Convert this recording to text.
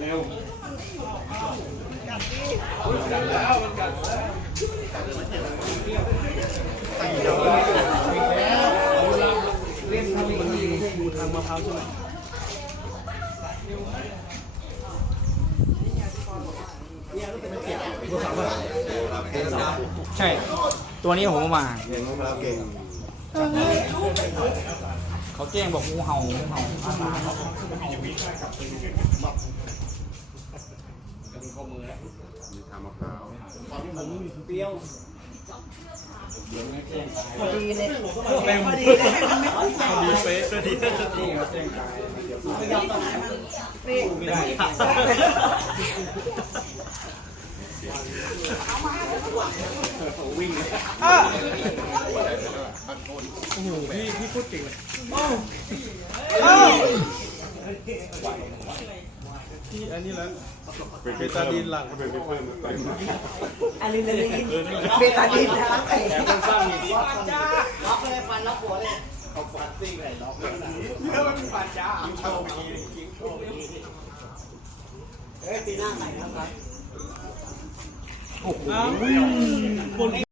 เร็วเล่นทางมันดีอยู่ทางมะพร้าวใช่ไหมใช่ ตัวนี้ผมเอามาเก่งมะพร้าวเก่งเขาแจ้งบอกงูเห่างูเห่าอาสาเขามีทางมะพร้าวพอดีเลยพอดีเลยพอดีเฟสพอดีนี่เขาแจ้งตายไม่ยอมตอนไหนไม่ได้วิ่งโอ้โหพี่พี่พูดเก่งเลยพี่อั นนี้แล้วเบตาดีนหลังเป็นพี่เพิ่มไปมาอะดรีนาลีนเบตาดีนนะครับไอ้แอบสั้นๆนี่ล็อกเลยฟันล็อกหัวเลยเยอะมันปัญญาเอ้ยปีหน้าใหม่นะครับอ้าว